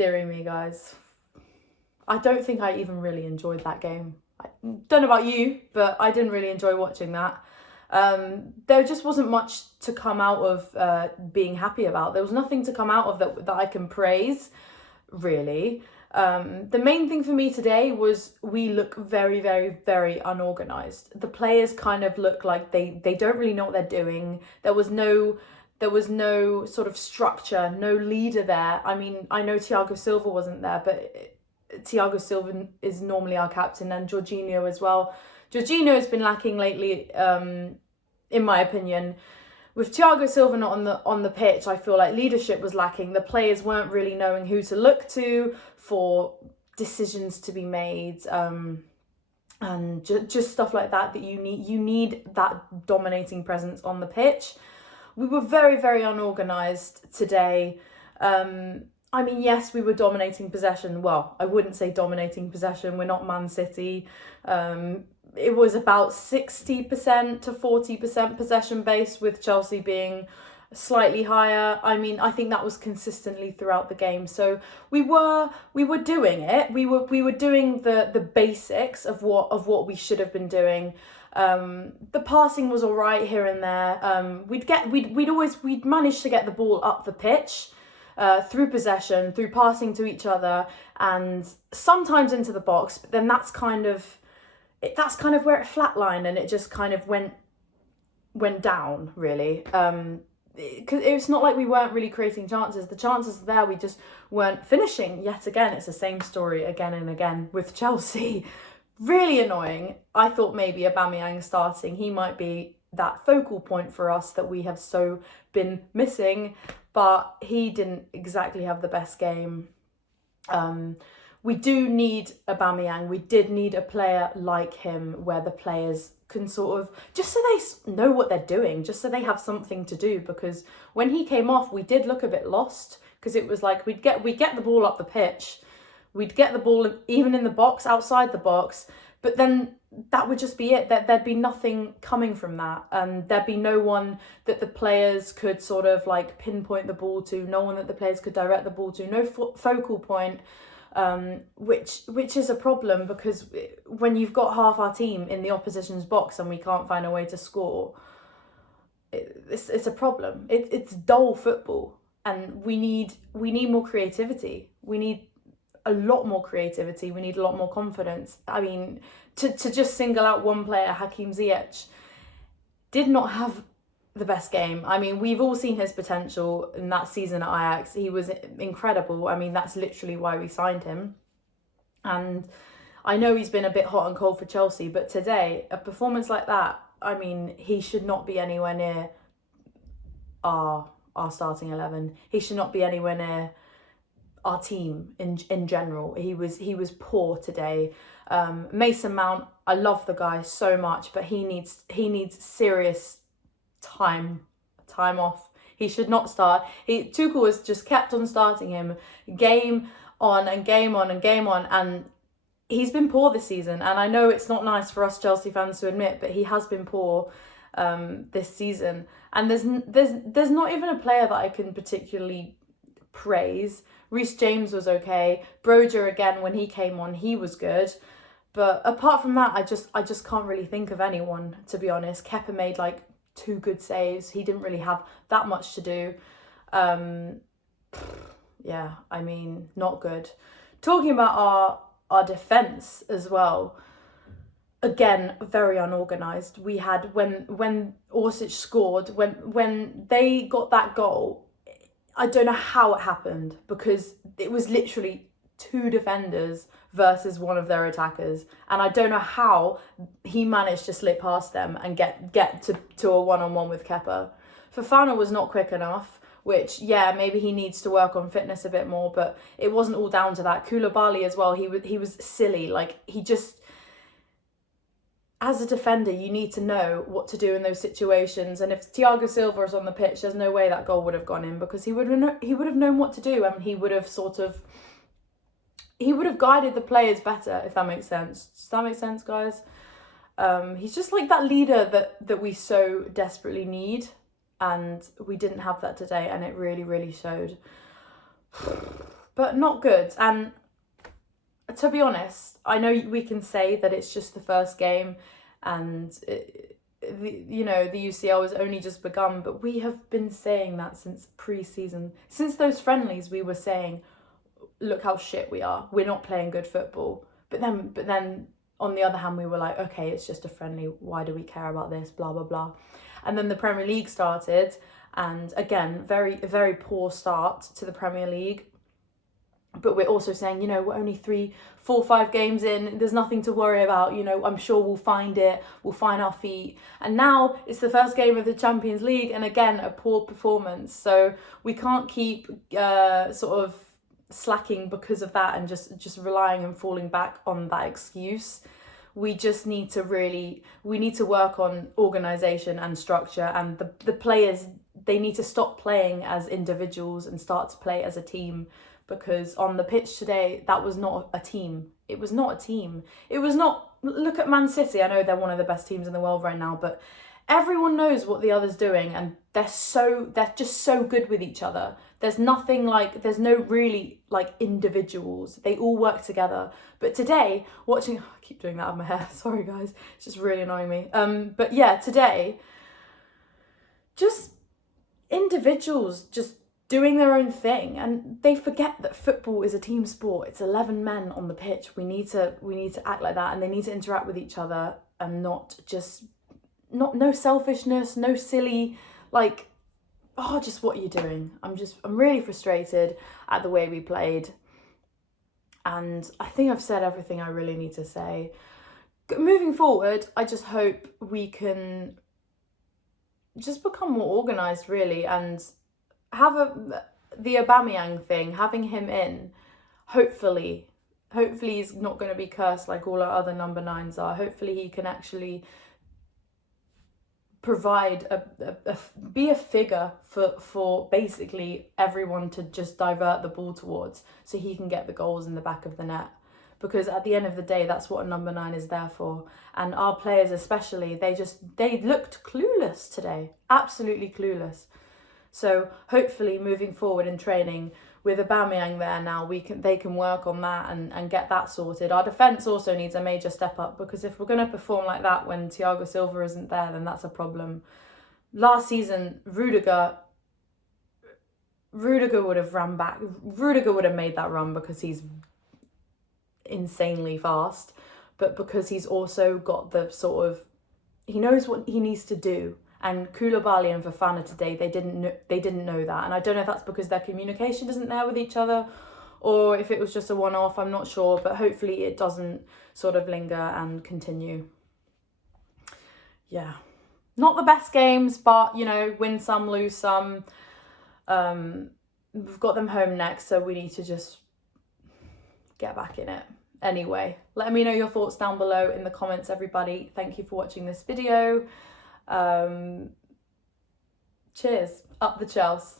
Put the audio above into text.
dearie me, guys. I don't think I even really enjoyed that game. I don't know about you, but I didn't really enjoy watching that. There just wasn't much to come out of being happy about. There was nothing to come out of that I can praise, really. The main thing for me today was we look very, very, very unorganised. The players kind of look like they don't really know what they're doing. There was no sort of structure, no leader there. I mean, I know Thiago Silva wasn't there, but Thiago Silva is normally our captain, and Jorginho as well. Jorginho has been lacking lately, in my opinion. With Thiago Silva not on the pitch, I feel like leadership was lacking. The players weren't really knowing who to look to for decisions to be made, and just stuff like that you need that dominating presence on the pitch. We were very, very unorganised today. I mean, yes, we were dominating possession. Well, I wouldn't say dominating possession. We're not Man City. It was about 60% to 40% possession based, with Chelsea being slightly higher. I mean, I think that was consistently throughout the game. So we were doing it. We were doing the basics of what we should have been doing. The passing was all right here and there. We'd managed to get the ball up the pitch. Through possession, through passing to each other, and sometimes into the box, but then that's kind of where it flatlined, and it just kind of went down, really. Because it's not like we weren't really creating chances. The chances are there, we just weren't finishing. Yet again, it's the same story again and again with Chelsea. Really annoying. I thought maybe Aubameyang starting, he might be that focal point for us that we have so been missing, but he didn't exactly have the best game. We do need Aubameyang. We did need a player like him, where the players can sort of, just so they know what they're doing, just so they have something to do, because when he came off, we did look a bit lost, because it was like we'd get the ball up the pitch, we'd get the ball even in the box, outside the box, but then that would just be it. There'd be nothing coming from that, and there'd be no one that the players could sort of like pinpoint the ball to, no one that the players could direct the ball to, no focal point, which is a problem, because when you've got half our team in the opposition's box and we can't find a way to score, it's a problem. It's dull football, and we need more creativity. We need a lot more creativity. We need a lot more confidence. I mean, to just single out one player, Hakim Ziyech did not have the best game. I mean, we've all seen his potential in that season at Ajax. He was incredible. I mean, that's literally why we signed him. And I know he's been a bit hot and cold for Chelsea, but today, a performance like that, I mean, he should not be anywhere near our starting 11. He should not be anywhere near our team in general. He was poor today. Mason Mount, I love the guy so much, but he needs serious time off. He should not start. Tuchel has just kept on starting him game on and game on and game on, and he's been poor this season. And I know it's not nice for us Chelsea fans to admit, but he has been poor this season. And there's not even a player that I can particularly praise. Reece James was okay. Broja, again, when he came on, he was good. But apart from that, I just can't really think of anyone, to be honest. Kepa made like 2 good saves. He didn't really have that much to do. Yeah, I mean, not good. Talking about our defence as well, again, very unorganised. We had, when Orsic scored, when they got that goal, I don't know how it happened, because it was literally 2 defenders versus one of their attackers, and I don't know how he managed to slip past them and get to a one-on-one with Kepa. Fofana was not quick enough, which, yeah, maybe he needs to work on fitness a bit more, but it wasn't all down to that. Koulibaly as well, he was silly. Like, he just, as a defender, you need to know what to do in those situations. And if Thiago Silva is on the pitch, there's no way that goal would have gone in, because he would have known what to do, and he would have guided the players better, if that makes sense. Does that make sense, guys? He's just like that leader that we so desperately need, and we didn't have that today, and it really, really showed. but not good. And to be honest, I know we can say that it's just the first game and the UCL has only just begun, but we have been saying that since pre-season. Since those friendlies, we were saying, look how shit we are. We're not playing good football. But then on the other hand, we were like, okay, it's just a friendly. Why do we care about this? Blah, blah, blah. And then the Premier League started. And again, very poor start to the Premier League. But we're also saying, we're only 3, 4, 5 games in. There's nothing to worry about. I'm sure we'll find it. We'll find our feet. And now it's the first game of the Champions League. And again, a poor performance. So we can't keep sort of slacking because of that and just relying and falling back on that excuse. We just need to work on organisation and structure, and the players, they need to stop playing as individuals and start to play as a team, because on the pitch today, that was not a team. It was not a team. It was not, look at Man City. I know they're one of the best teams in the world right now, but everyone knows what the other's doing, and they're just so good with each other. There's no really individuals. They all work together. But today, I keep doing that with my hair. Sorry guys, it's just really annoying me. But yeah, today, just individuals just doing their own thing, and they forget that football is a team sport. It's 11 men on the pitch. We need to act like that, and they need to interact with each other and no selfishness, no silly, just what are you doing? I'm really frustrated at the way we played. And I think I've said everything I really need to say. Moving forward, I just hope we can just become more organised, really, and have the Aubameyang thing, having him in, hopefully he's not going to be cursed like all our other number 9s are. Hopefully he can actually provide be a figure for basically everyone to just divert the ball towards, so he can get the goals in the back of the net, because at the end of the day, that's what a number 9 is there for. And our players especially, they looked clueless today, absolutely clueless. So hopefully moving forward in training with Aubameyang there now, they can work on that and get that sorted. Our defence also needs a major step up, because if we're going to perform like that when Thiago Silva isn't there, then that's a problem. Last season, Rudiger would have ran back. Rudiger would have made that run because he's insanely fast, but because he's also got he knows what he needs to do. And Koulibaly and Fofana today, they didn't know that. And I don't know if that's because their communication isn't there with each other, or if it was just a one-off, I'm not sure. But hopefully it doesn't sort of linger and continue. Yeah. Not the best games, but, win some, lose some. We've got them home next, so we need to just get back in it. Anyway, let me know your thoughts down below in the comments, everybody. Thank you for watching this video. Cheers. Up the Chels.